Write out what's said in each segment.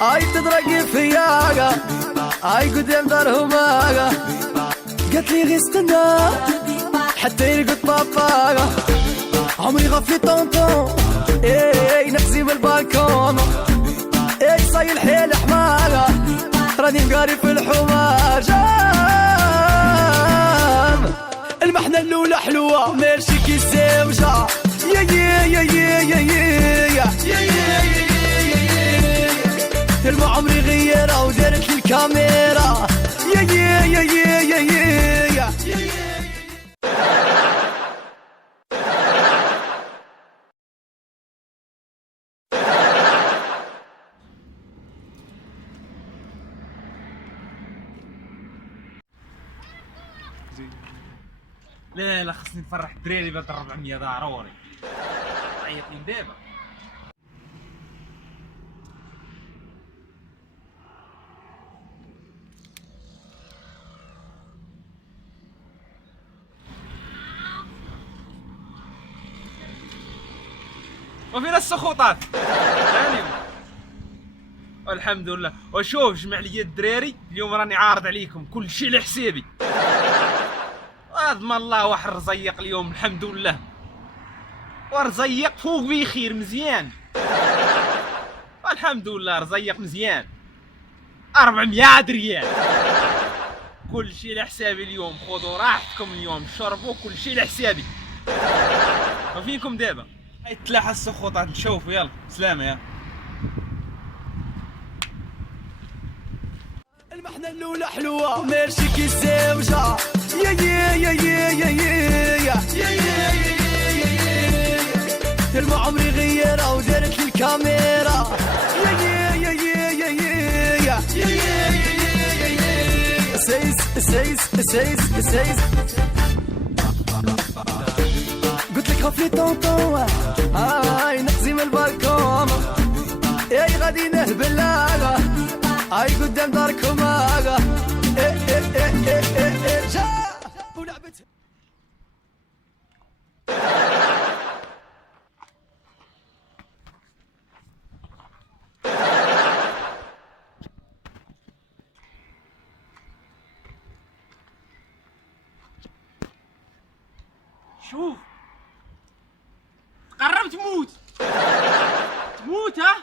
هاي تدرق فيا هاي قدام دارهم قالت لي غي استنى حتى يرقد بابا عمري غفلي طونطون اي نفسي بالبالكون اي صاي الحيل حمارة راني مقاري في الحمار جام المحنة الأولى حلوة ماشي كي الزوجة يا يا يا يا يا يا يا تلمع عمري غيرة ودارت لي الكاميرا يا يا يا يا يا يا لا لا خصني نفرح الدراري بهاد 400 ضروري عيطني دابا. وفين السخوطات؟ الحمد لله. وشوف جمع لي الدراري اليوم راني عارض عليكم كل شيء على حسابي. اضمن الله واحد رزيق اليوم الحمد لله، ورزيق فوق بخير مزيان الحمد لله. رزيق مزيان 400 ريال كل شيء لحسابي اليوم. خذوا راحتكم اليوم، شربوا كل شيء لحسابي. وفينكم دابا؟ هاي تلاحى السخوطات نشوفوا. يلا سلامة يا المحنة الأولى حلوة ماشي كي الزوجة يا يا يا يا يا يا يا يا تلمع عمري غيرة ودارت لي الكاميرا يا يا يا يا يا يا يا سيس سيس سيس سيس قلت لك خاف لي طونطون هاي نقزي من البالكون اي غادي نهبل هاي قدام داركم جا ولعبتها. شوف قربت تموت تموت. ها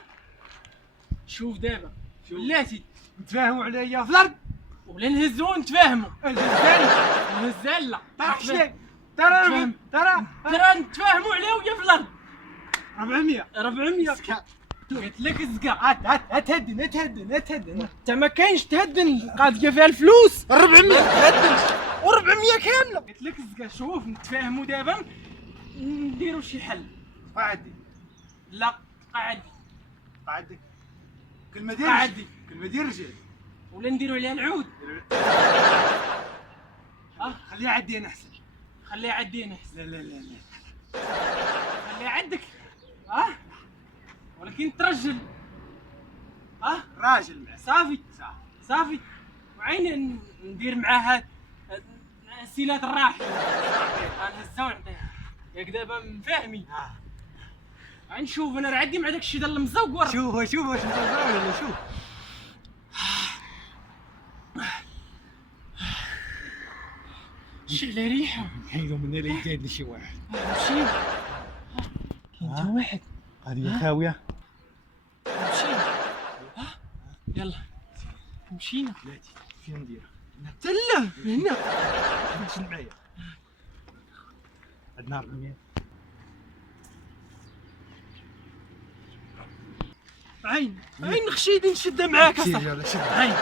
شوف دابا بلاتي نتفاهموا عليا في الارض ولا نهزو نتفاهموا. الهزال لا ترى نتفاهموا عليه ويا في الارض. 400 قلت لك الزقا. هتهدن انت ما كاينش تهدن، القضيه فيها الفلوس. 400 تهدنش و400 كامله. قلت لك الزقا شوف نتفاهموا دابا نديروا شي حل. قعدي لا قعدي كلمة دير قعدي كلمة دير رجال ولا نديروا عليها العود. خليها عدين احسن. خليها عدين احسن. لا خليها عندك. ولكن ترجل. راجل معاه صافي وعين ندير معاه سيلات الراحل نهزها ونعطيها ياك دابا مفاهمين. نشوف انا راه عندي مع داك الشيء ديال المزور. شوف واش مزور ولا شوف. شي على ريحه نحيدو من اليدين لشي واحد. نمشيو. انت واحد هذه خاوية. نمشيو. يلا مشينا. فين نديرها؟ تلا هنا تمشي معايا. عندنا 400. عين خشيدي نشدها معاك اصاحبي. يلا شد عين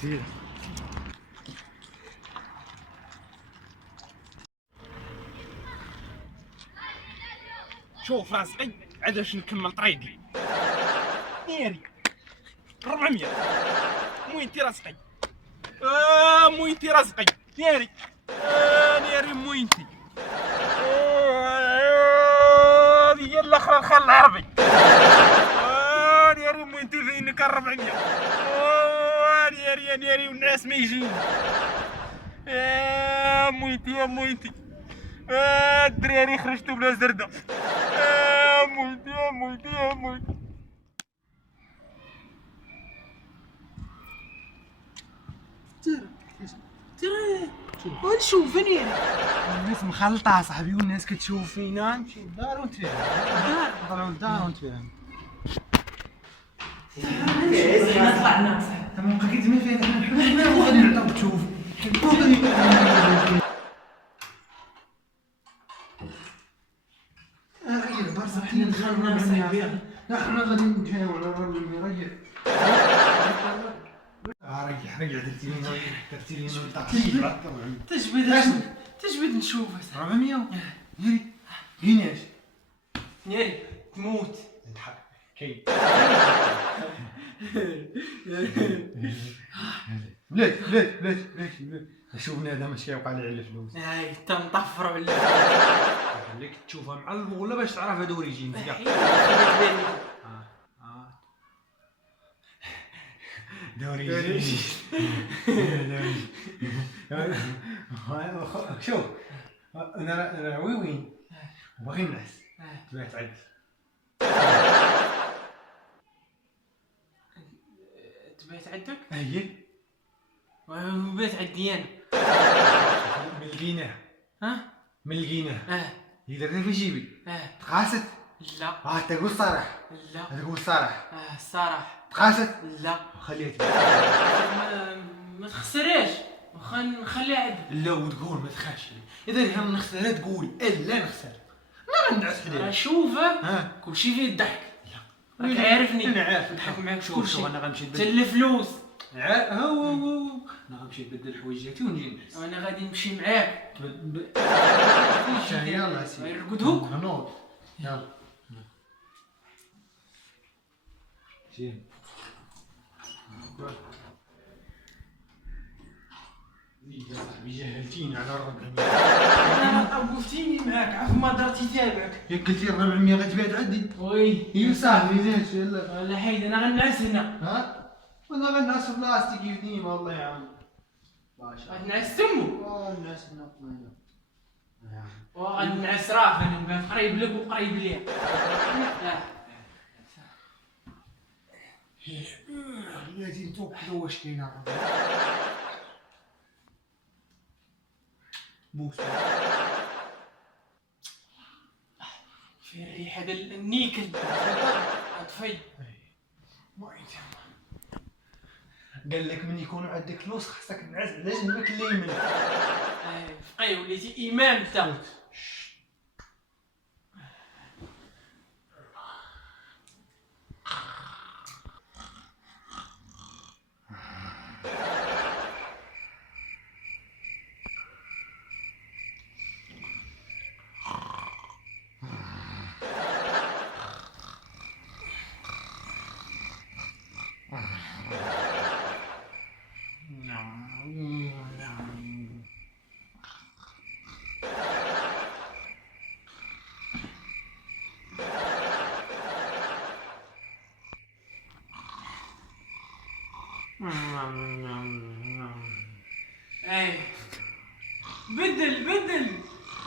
سير. شوف راسي عاد باش نكمل طريقي. نيري 400 موينتي راسقي. موينتي راسقي نيري. نيري موينتي. هذه هي الاخرى الخال العربي. نيري موينتي فينك 400. نيري والناس ما يجيو. موينتي الدراري خرجتو بلا مويتي ونشوف فين يعني. الناس مخلطة صاحبي والناس كتشوف فينا نمشي للدار ونتفاهم. نطلعوا للدار ونتفاهم. حنا طلعنا بصح. تما بقى كيتزمن فيها حنا حنا وغادي نعطيوك تشوف. غير برصة حنا دخلنا صاحبي. حنا غادي نتفاهموا على الراجل المريح. رجع درتي لي نوض تجبد نشوف 400 ناري جيناش ناري تموت. نضحك كي ليش شوف بنادم ماشي كيوقع لي على الفلوس. هاي تنطفروا على خليك تشوفها مع المغلى باش تعرف هادو ريجيم كاع. دوري شوف انا وين باغي نعس تبعت عندي تبيت عندك هي وبيت عندي انا. من لقيناه ها من لقيناه درنا في جيبي تقاست لا تقول صراحه لا تقول صراحه الصراحه تقاست لا خليها ما تخسريش نخليها عندك. لا وتقول ما تخافش اذا هم نخسر تقول الا نخسر ما غندعس حداك. شوفه كلشي فيه الضحك. راك عارفني انا عارف نضحك معاك شوف كلشي انا غنمشي حتى الفلوس. هو انا غنمشي نبدل حوايجاتي ونجي نعس. وانا غادي نمشي معاك. يلا سيدي نرقدوك. نوض يلا زين يا صاحبي جهلتيني على 400. انا طوفتيني معاك عارف ما درتي تابعك. يا قلتي 400 غتبعد عندي. وي يا صاحبي زين يلا ولا حيد انا غنعس هنا. والله غنعس في بلاصتك ديما والله يا عم. غنعس تمو. الناس هنا طمينه. وغنعس راه نبات قريب لك وقريب ليا. بلاتي نتوكلوا واش كاين بوس في الريحه ديال النيكل طفي. قال لك من يكونوا عندك فلوس خاصك تنعس على جنبك اليمين. فقي وليتي امام انت. بدل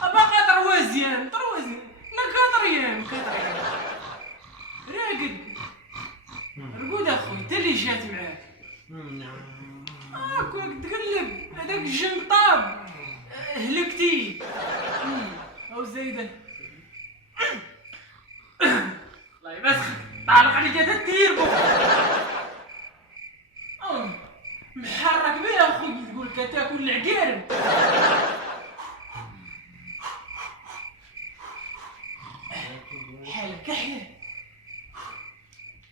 باقي طروازيان لا كاطريان رقد اخوي انت اللي جات معاك. كون تقلب هذاك الجنطاب هلكتي او زايده. الله يبارك طالق عليك هذا التيربو محرك بيه اخوي تقول لك تاكل العقارب. حالك احلى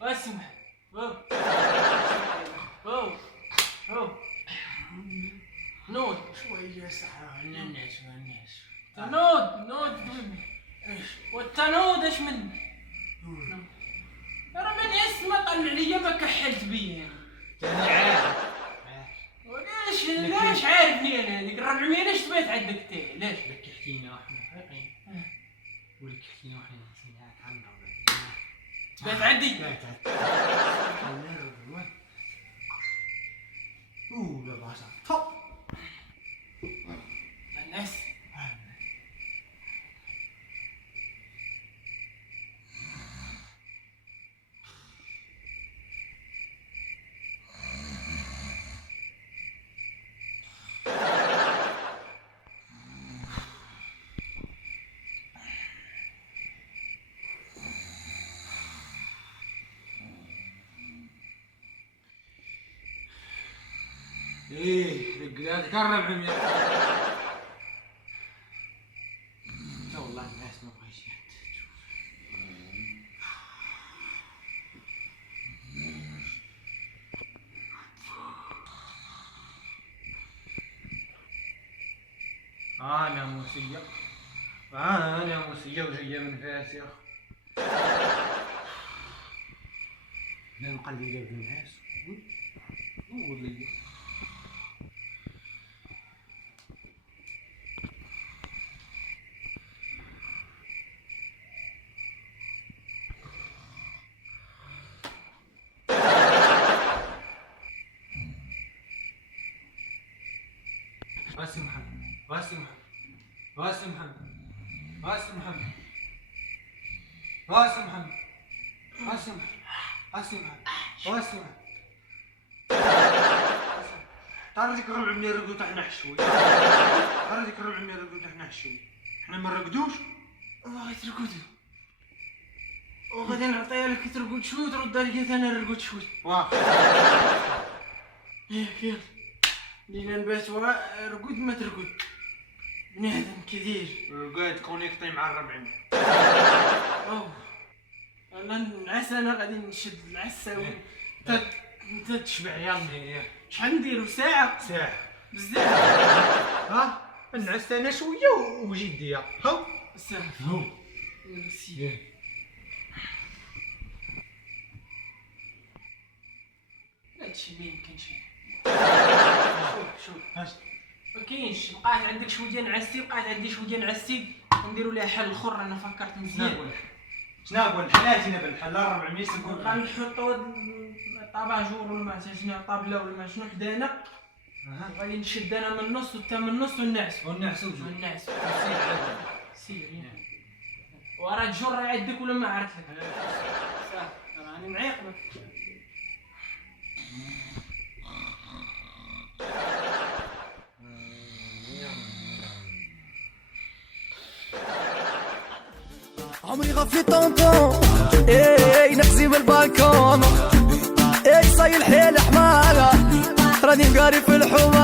واسمع نوض شويه صحه الناس نوض والتنوض اش من راه من اسمه طلع عليا ما كحلت بيه ليش عارفني انا هذيك 400 ليش تبات عندك انت ليش لك حكينا واحنا فايقين ولك حكينا واحنا نسيناك عنا تبات عندي لا باشا طب الناس ايه رجلاتك 400. لا والله الناس ما بغيش تشوف. ناموسية. ناموسية وجاية من فاس يا أخي. لا مقلدة بالناس. قول لي. واسم محمد. واسم محمد. واسم محمد. واسم محمد. واسم محمد. واسم محمد. واسم محمد. واسم محمد. تعرف ديك الربع ملي يرقدو تاع حنا حشوي. تعرف ديك الربع ملي يرقدو تاع حنا حشوي. حنا ما نرقدوش. والله ترقدو. وغادي نعطيها لك ترقد شوي وتردها لي انا نرقد شوي. واخا. ياك يلا. لينا نبات رقد ما ترقد. بنادم كثير. قاعد كونيكتي مع الربع. اوه. انا نعس انا غادي نشد العسه انت تشبع يلا. شحال نديرو ساعة؟ ساعة. بزاف. ها؟ نعست انا شوية وجدية. هاو. ساعة. هاو. ميرسي. هادشي ما يمكنش. شوف. مكاينش بقات عندك شويه نعستي بقات عندي شويه نعستي نديرو ليها حل اخر. انا فكرت مزيان. شنو نقول حلاتنا بالحل 400 نقول نبقى نحطو طاباجور ولا ما شنو طابله ولا ما شنو حدانا. غادي نشد انا من النص وانت من النص ونعس وجوج. ونعس سير ورا تجر عندك ولا ما عرفت لك. صافي راني معيقبك. عمري غفي طنطون اي نقزي بالبالكون اي صايل حيل حماله راني مقاري في الحومه